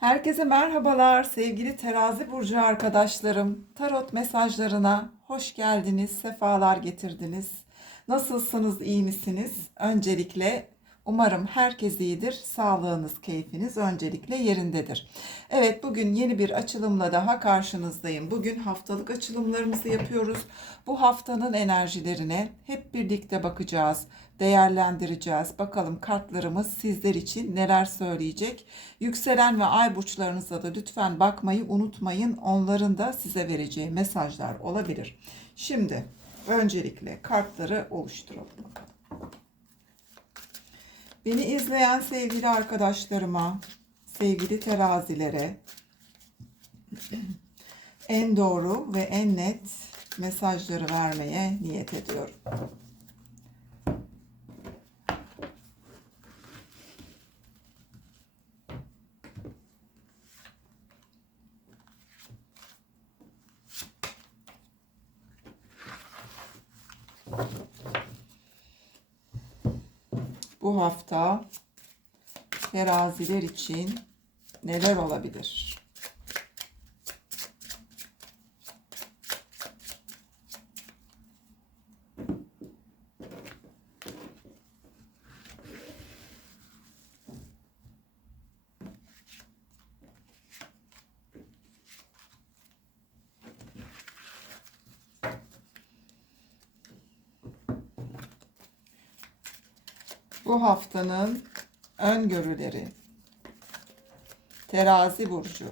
Herkese merhabalar sevgili terazi burcu arkadaşlarım. Tarot mesajlarına hoş geldiniz, sefalar getirdiniz. Nasılsınız, iyi misiniz? Öncelikle umarım herkes iyidir, sağlığınız, keyfiniz öncelikle yerindedir. Evet bugün yeni bir açılımla daha karşınızdayım. Bugün haftalık açılımlarımızı yapıyoruz. Bu haftanın enerjilerine hep birlikte bakacağız, değerlendireceğiz. Bakalım kartlarımız sizler için neler söyleyecek. Yükselen ve ay burçlarınıza da lütfen bakmayı unutmayın. Onların da size vereceği mesajlar olabilir. Şimdi öncelikle kartları oluşturalım bakalım. Beni izleyen sevgili arkadaşlarıma, sevgili terazilere en doğru ve en net mesajları vermeye niyet ediyorum. Bu hafta teraziler için neler olabilir? Bu haftanın öngörüleri. Terazi burcu.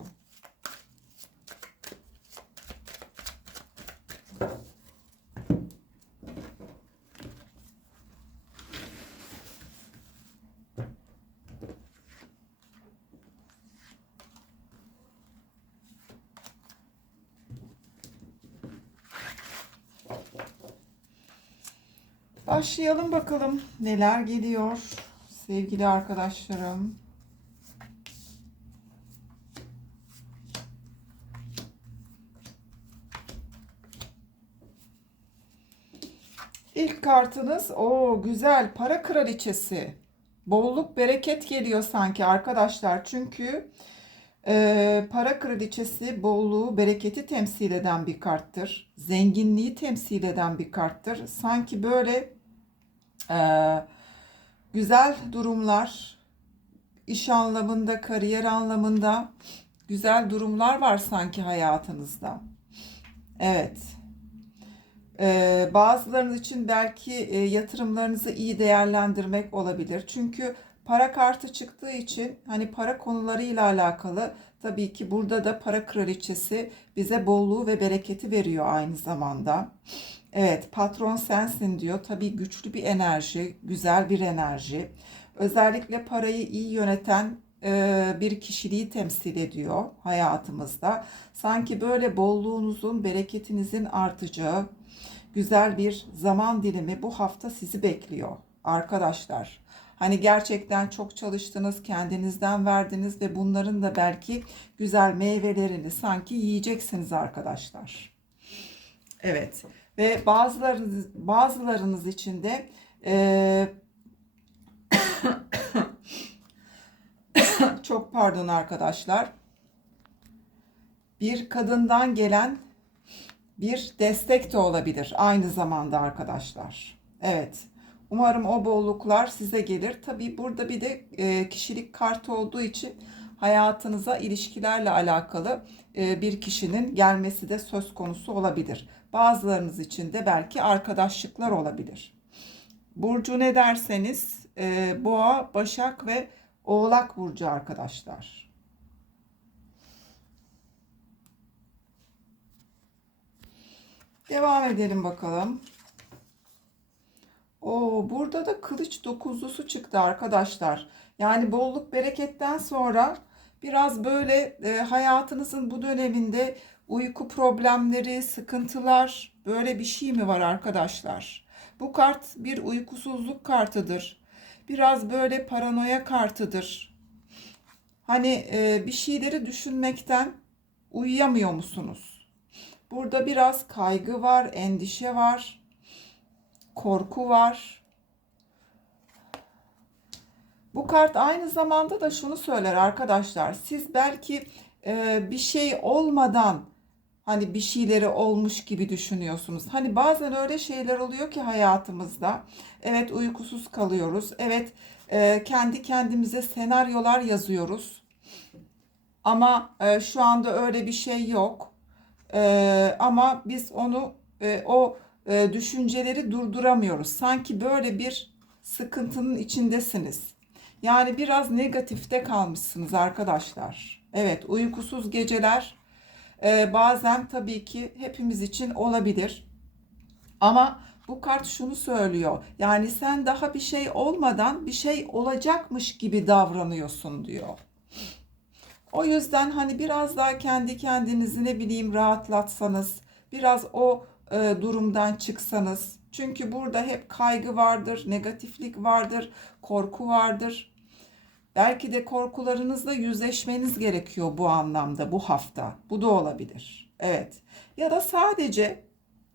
Başlayalım bakalım neler geliyor sevgili arkadaşlarım. İlk kartınız o güzel para kraliçesi. Bolluk bereket geliyor sanki arkadaşlar. Çünkü e, para kraliçesi bolluğu, bereketi temsil eden bir karttır. Zenginliği temsil eden bir karttır. Sanki böyle e, güzel durumlar, iş anlamında, kariyer anlamında güzel durumlar var sanki hayatınızda. Evet. Ee, bazılarınız için belki e, yatırımlarınızı iyi değerlendirmek olabilir. Çünkü para kartı çıktığı için hani para konularıyla alakalı tabii ki burada da para kraliçesi bize bolluğu ve bereketi veriyor aynı zamanda. Evet, patron sensin diyor. Tabii güçlü bir enerji, güzel bir enerji. Özellikle parayı iyi yöneten e, bir kişiliği temsil ediyor hayatımızda. Sanki böyle bolluğunuzun, bereketinizin artacağı güzel bir zaman dilimi bu hafta sizi bekliyor arkadaşlar. Hani gerçekten çok çalıştınız, kendinizden verdiniz ve bunların da belki güzel meyvelerini sanki yiyeceksiniz arkadaşlar. Evet ve bazılarınız bazılarınız için de e, çok pardon arkadaşlar bir kadından gelen bir destek de olabilir aynı zamanda arkadaşlar. Evet. Umarım o bolluklar size gelir. Tabii burada bir de e, kişilik kartı olduğu için hayatınıza ilişkilerle alakalı e, bir kişinin gelmesi de söz konusu olabilir. Bazılarınız için de belki arkadaşlıklar olabilir. Burcu ne derseniz e, Boğa, Başak ve Oğlak burcu arkadaşlar. Devam edelim bakalım. O burada da kılıç dokuzlusu çıktı arkadaşlar. Yani bolluk bereketten sonra biraz böyle e, hayatınızın bu döneminde uyku problemleri, sıkıntılar böyle bir şey mi var arkadaşlar? Bu kart bir uykusuzluk kartıdır. Biraz böyle paranoya kartıdır. Hani e, bir şeyleri düşünmekten uyuyamıyor musunuz? Burada biraz kaygı var, endişe var, korku var. Bu kart aynı zamanda da şunu söyler arkadaşlar. Siz belki e, bir şey olmadan hani bir şeyleri olmuş gibi düşünüyorsunuz. Hani bazen öyle şeyler oluyor ki hayatımızda. Evet uykusuz kalıyoruz. Evet e, kendi kendimize senaryolar yazıyoruz. Ama e, şu anda öyle bir şey yok. E, ama biz onu o düşünceleri durduramıyoruz. Sanki böyle bir sıkıntının içindesiniz. Yani biraz negatifte kalmışsınız arkadaşlar. Evet, uykusuz geceler e, bazen tabii ki hepimiz için olabilir. Ama bu kart şunu söylüyor. Yani sen daha bir şey olmadan bir şey olacakmış gibi davranıyorsun diyor. O yüzden hani biraz daha kendi kendinizi ne bileyim rahatlatsanız, biraz o e, durumdan çıksanız. Çünkü burada hep kaygı vardır, negatiflik vardır, korku vardır. Belki de korkularınızla yüzleşmeniz gerekiyor bu anlamda, bu hafta. Bu da olabilir. Evet. Ya da sadece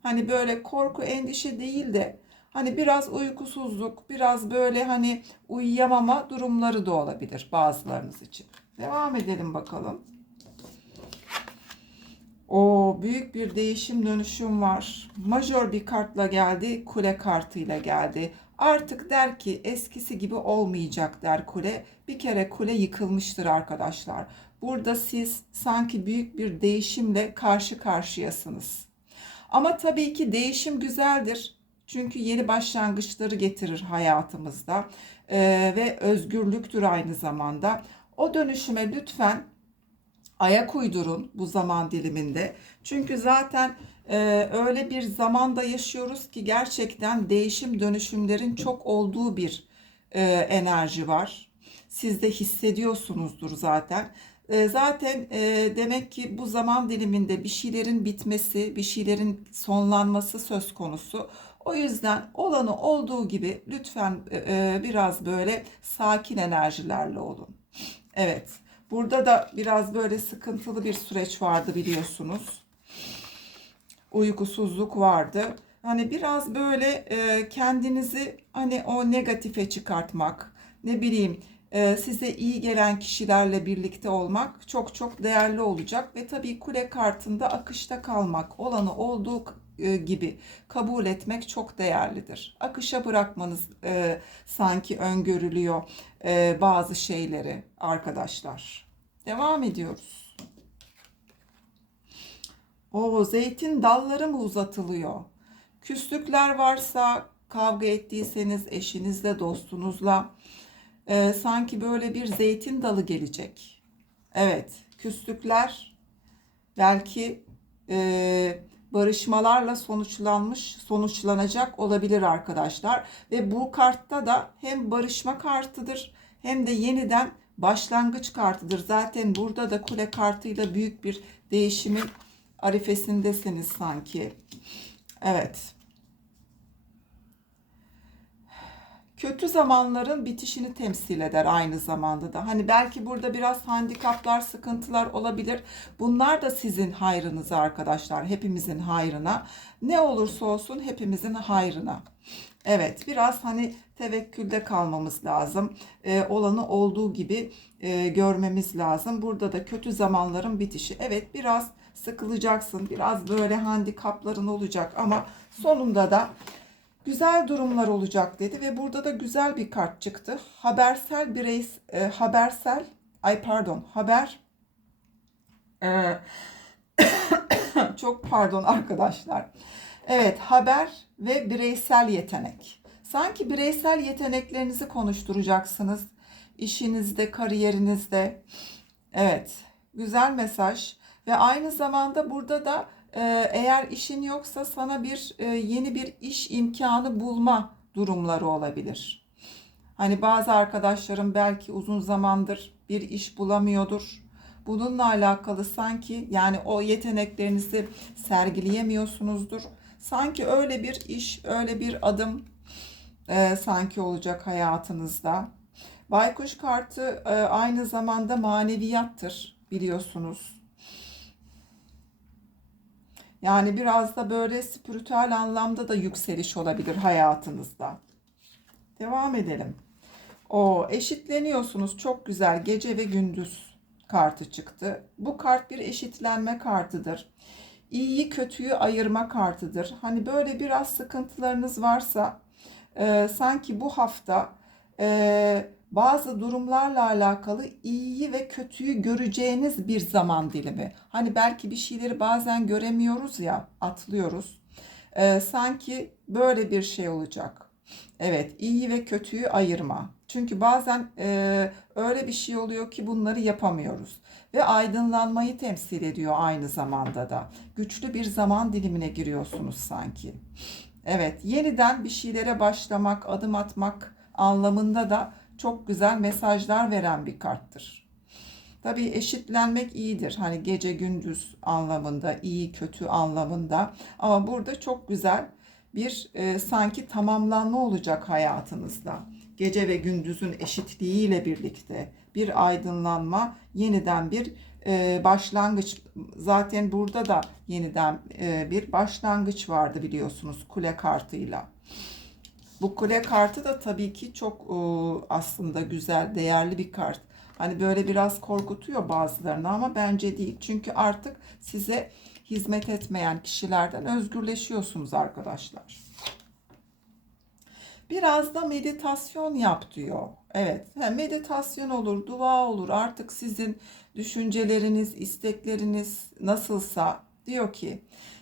hani böyle korku, endişe değil de hani biraz uykusuzluk, biraz böyle hani uyuyamama durumları da olabilir bazılarınız için. Devam edelim bakalım. O büyük bir değişim dönüşüm var. Majör bir kartla geldi, kule kartıyla geldi. Artık der ki eskisi gibi olmayacak der kule. Bir kere kule yıkılmıştır arkadaşlar. Burada siz sanki büyük bir değişimle karşı karşıyasınız. Ama tabii ki değişim güzeldir. Çünkü yeni başlangıçları getirir hayatımızda ee, ve özgürlüktür aynı zamanda. O dönüşüme lütfen ayak uydurun bu zaman diliminde. Çünkü zaten e, öyle bir zamanda yaşıyoruz ki gerçekten değişim dönüşümlerin çok olduğu bir e, enerji var. Siz de hissediyorsunuzdur zaten. E, zaten e, demek ki bu zaman diliminde bir şeylerin bitmesi, bir şeylerin sonlanması söz konusu. O yüzden olanı olduğu gibi lütfen e, e biraz böyle sakin enerjilerle olun. Evet. Burada da biraz böyle sıkıntılı bir süreç vardı biliyorsunuz. Uykusuzluk vardı. Hani biraz böyle e, kendinizi hani o negatife çıkartmak, ne bileyim e, size iyi gelen kişilerle birlikte olmak çok çok değerli olacak ve tabii kule kartında akışta kalmak, olanı olduğu gibi kabul etmek çok değerlidir. Akışa bırakmanız e, sanki öngörülüyor e, bazı şeyleri arkadaşlar. Devam ediyoruz. O zeytin dalları mı uzatılıyor? Küslükler varsa kavga ettiyseniz eşinizle, dostunuzla e, sanki böyle bir zeytin dalı gelecek. Evet, küslükler belki e, barışmalarla sonuçlanmış, sonuçlanacak olabilir arkadaşlar. Ve bu kartta da hem barışma kartıdır hem de yeniden başlangıç kartıdır. Zaten burada da kule kartıyla büyük bir değişimin arifesindesiniz sanki. Evet. Kötü zamanların bitişini temsil eder aynı zamanda da. Hani belki burada biraz handikaplar, sıkıntılar olabilir. Bunlar da sizin hayrınıza arkadaşlar. Hepimizin hayrına. Ne olursa olsun hepimizin hayrına. Evet biraz hani tevekkülde kalmamız lazım. Ee, olanı olduğu gibi e, görmemiz lazım. Burada da kötü zamanların bitişi. Evet biraz sıkılacaksın. Biraz böyle handikapların olacak ama sonunda da güzel durumlar olacak dedi ve burada da güzel bir kart çıktı. Habersel birey e, habersel ay pardon haber e, çok pardon arkadaşlar. Evet haber ve bireysel yetenek. Sanki bireysel yeteneklerinizi konuşturacaksınız. işinizde, kariyerinizde. Evet, güzel mesaj ve aynı zamanda burada da eğer işin yoksa sana bir e, yeni bir iş imkanı bulma durumları olabilir. Hani bazı arkadaşlarım belki uzun zamandır bir iş bulamıyordur. Bununla alakalı sanki yani o yeteneklerinizi sergileyemiyorsunuzdur. Sanki öyle bir iş, öyle bir adım e, sanki olacak hayatınızda. Baykuş kartı e, aynı zamanda maneviyattır biliyorsunuz. Yani biraz da böyle spiritüel anlamda da yükseliş olabilir hayatınızda. Devam edelim. O eşitleniyorsunuz. Çok güzel. Gece ve gündüz kartı çıktı. Bu kart bir eşitlenme kartıdır. İyiyi kötüyü ayırma kartıdır. Hani böyle biraz sıkıntılarınız varsa e, sanki bu hafta e, bazı durumlarla alakalı iyiyi ve kötüyü göreceğiniz bir zaman dilimi. Hani belki bir şeyleri bazen göremiyoruz ya, atlıyoruz. E, sanki böyle bir şey olacak. Evet, iyi ve kötüyü ayırma. Çünkü bazen e, öyle bir şey oluyor ki bunları yapamıyoruz. Ve aydınlanmayı temsil ediyor aynı zamanda da. Güçlü bir zaman dilimine giriyorsunuz sanki. Evet, yeniden bir şeylere başlamak, adım atmak anlamında da çok güzel mesajlar veren bir karttır. Tabii eşitlenmek iyidir. Hani gece gündüz anlamında, iyi kötü anlamında. Ama burada çok güzel bir e, sanki tamamlanma olacak hayatınızda. Gece ve gündüzün eşitliğiyle birlikte bir aydınlanma, yeniden bir e, başlangıç. Zaten burada da yeniden e, bir başlangıç vardı biliyorsunuz kule kartıyla. Bu kule kartı da tabii ki çok e, aslında güzel, değerli bir kart. Hani böyle biraz korkutuyor bazılarını ama bence değil. Çünkü artık size hizmet etmeyen kişilerden özgürleşiyorsunuz arkadaşlar. Biraz da meditasyon yap diyor. Evet, meditasyon olur, dua olur. Artık sizin düşünceleriniz, istekleriniz nasılsa diyor ki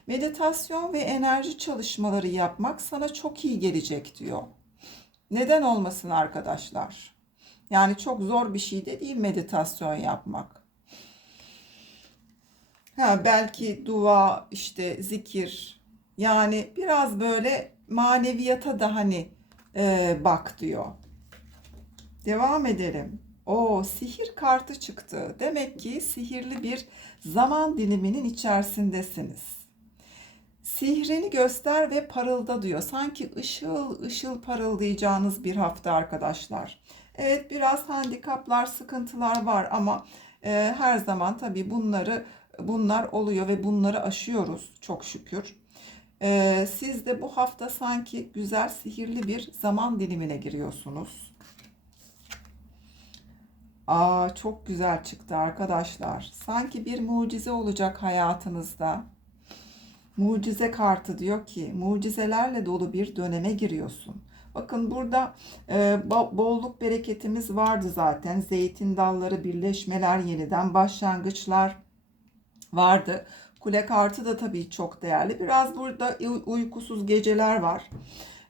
meditasyon ve enerji çalışmaları yapmak sana çok iyi gelecek diyor. Neden olmasın arkadaşlar? Yani çok zor bir şey de değil meditasyon yapmak. Ha, belki dua, işte zikir. Yani biraz böyle maneviyata da hani e, bak diyor. Devam edelim. O sihir kartı çıktı. Demek ki sihirli bir zaman diliminin içerisindesiniz. Sihrini göster ve parılda diyor. Sanki ışıl ışıl parıldayacağınız bir hafta arkadaşlar. Evet biraz handikaplar, sıkıntılar var ama e, her zaman tabii bunları bunlar oluyor ve bunları aşıyoruz çok şükür. E, siz de bu hafta sanki güzel, sihirli bir zaman dilimine giriyorsunuz. Aa çok güzel çıktı arkadaşlar. Sanki bir mucize olacak hayatınızda. Mucize kartı diyor ki mucizelerle dolu bir döneme giriyorsun. Bakın burada e, bolluk bereketimiz vardı zaten. Zeytin dalları, birleşmeler, yeniden başlangıçlar vardı. Kule kartı da tabii çok değerli. Biraz burada uykusuz geceler var.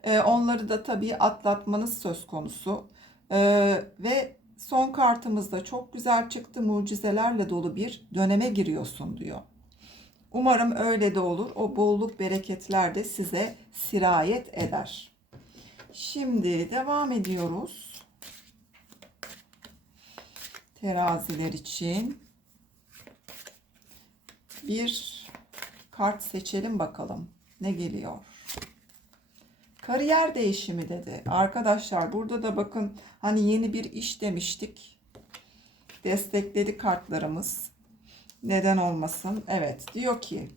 E, onları da tabii atlatmanız söz konusu. E, ve son kartımız da çok güzel çıktı. Mucizelerle dolu bir döneme giriyorsun diyor. Umarım öyle de olur. O bolluk bereketler de size sirayet eder. Şimdi devam ediyoruz. Teraziler için bir kart seçelim bakalım. Ne geliyor? Kariyer değişimi dedi. Arkadaşlar burada da bakın hani yeni bir iş demiştik. Destekledi kartlarımız. Neden olmasın? Evet diyor ki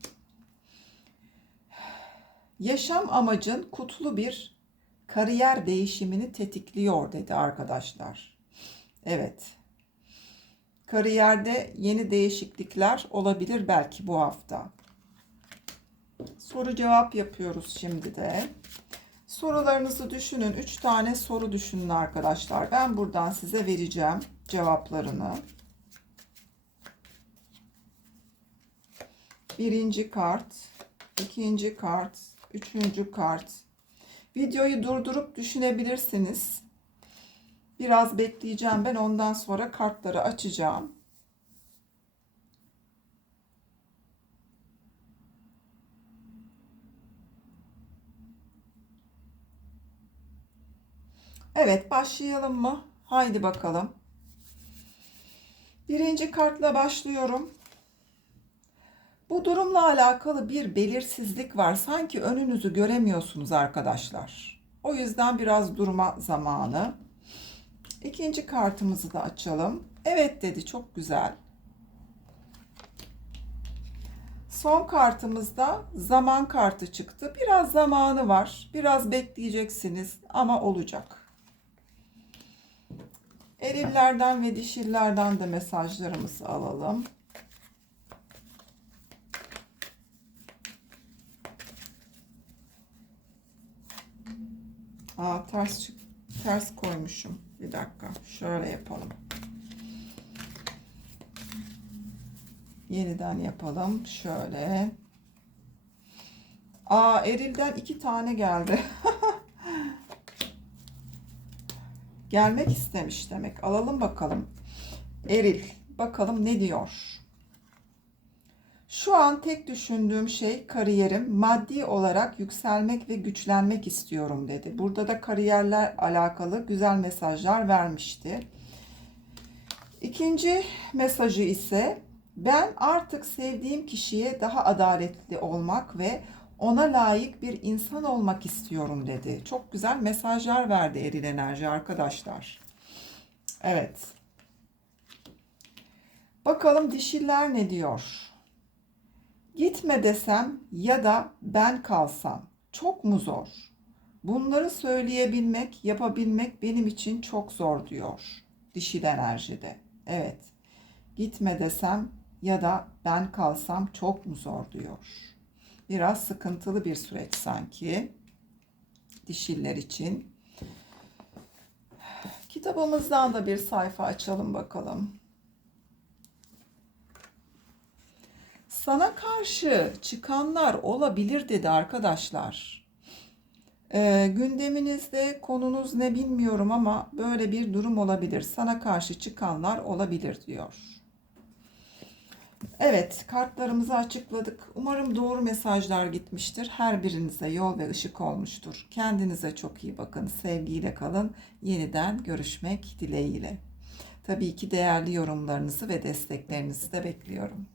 yaşam amacın kutlu bir kariyer değişimini tetikliyor dedi arkadaşlar. Evet. Kariyerde yeni değişiklikler olabilir belki bu hafta. Soru cevap yapıyoruz şimdi de. Sorularınızı düşünün. 3 tane soru düşünün arkadaşlar. Ben buradan size vereceğim cevaplarını. Birinci kart, ikinci kart, üçüncü kart, Videoyu durdurup düşünebilirsiniz. Biraz bekleyeceğim ben ondan sonra kartları açacağım. Evet başlayalım mı? Haydi bakalım. Birinci kartla başlıyorum. Bu durumla alakalı bir belirsizlik var. Sanki önünüzü göremiyorsunuz arkadaşlar. O yüzden biraz durma zamanı. İkinci kartımızı da açalım. Evet dedi çok güzel. Son kartımızda zaman kartı çıktı. Biraz zamanı var. Biraz bekleyeceksiniz ama olacak. Erillerden ve dişillerden de mesajlarımızı alalım. Aa, ters ters koymuşum. Bir dakika. Şöyle yapalım. Yeniden yapalım. Şöyle. Aa, erilden iki tane geldi. Gelmek istemiş demek. Alalım bakalım. Eril. Bakalım ne diyor. Şu an tek düşündüğüm şey kariyerim. Maddi olarak yükselmek ve güçlenmek istiyorum dedi. Burada da kariyerle alakalı güzel mesajlar vermişti. İkinci mesajı ise ben artık sevdiğim kişiye daha adaletli olmak ve ona layık bir insan olmak istiyorum dedi. Çok güzel mesajlar verdi eril enerji arkadaşlar. Evet. Bakalım dişiler ne diyor? Gitme desem ya da ben kalsam çok mu zor? Bunları söyleyebilmek, yapabilmek benim için çok zor diyor dişil enerjide. Evet. Gitme desem ya da ben kalsam çok mu zor diyor. Biraz sıkıntılı bir süreç sanki dişiller için. Kitabımızdan da bir sayfa açalım bakalım. Sana karşı çıkanlar olabilir dedi arkadaşlar. Ee, gündeminizde konunuz ne bilmiyorum ama böyle bir durum olabilir. Sana karşı çıkanlar olabilir diyor. Evet, kartlarımızı açıkladık. Umarım doğru mesajlar gitmiştir. Her birinize yol ve ışık olmuştur. Kendinize çok iyi bakın. Sevgiyle kalın. Yeniden görüşmek dileğiyle. Tabii ki değerli yorumlarınızı ve desteklerinizi de bekliyorum.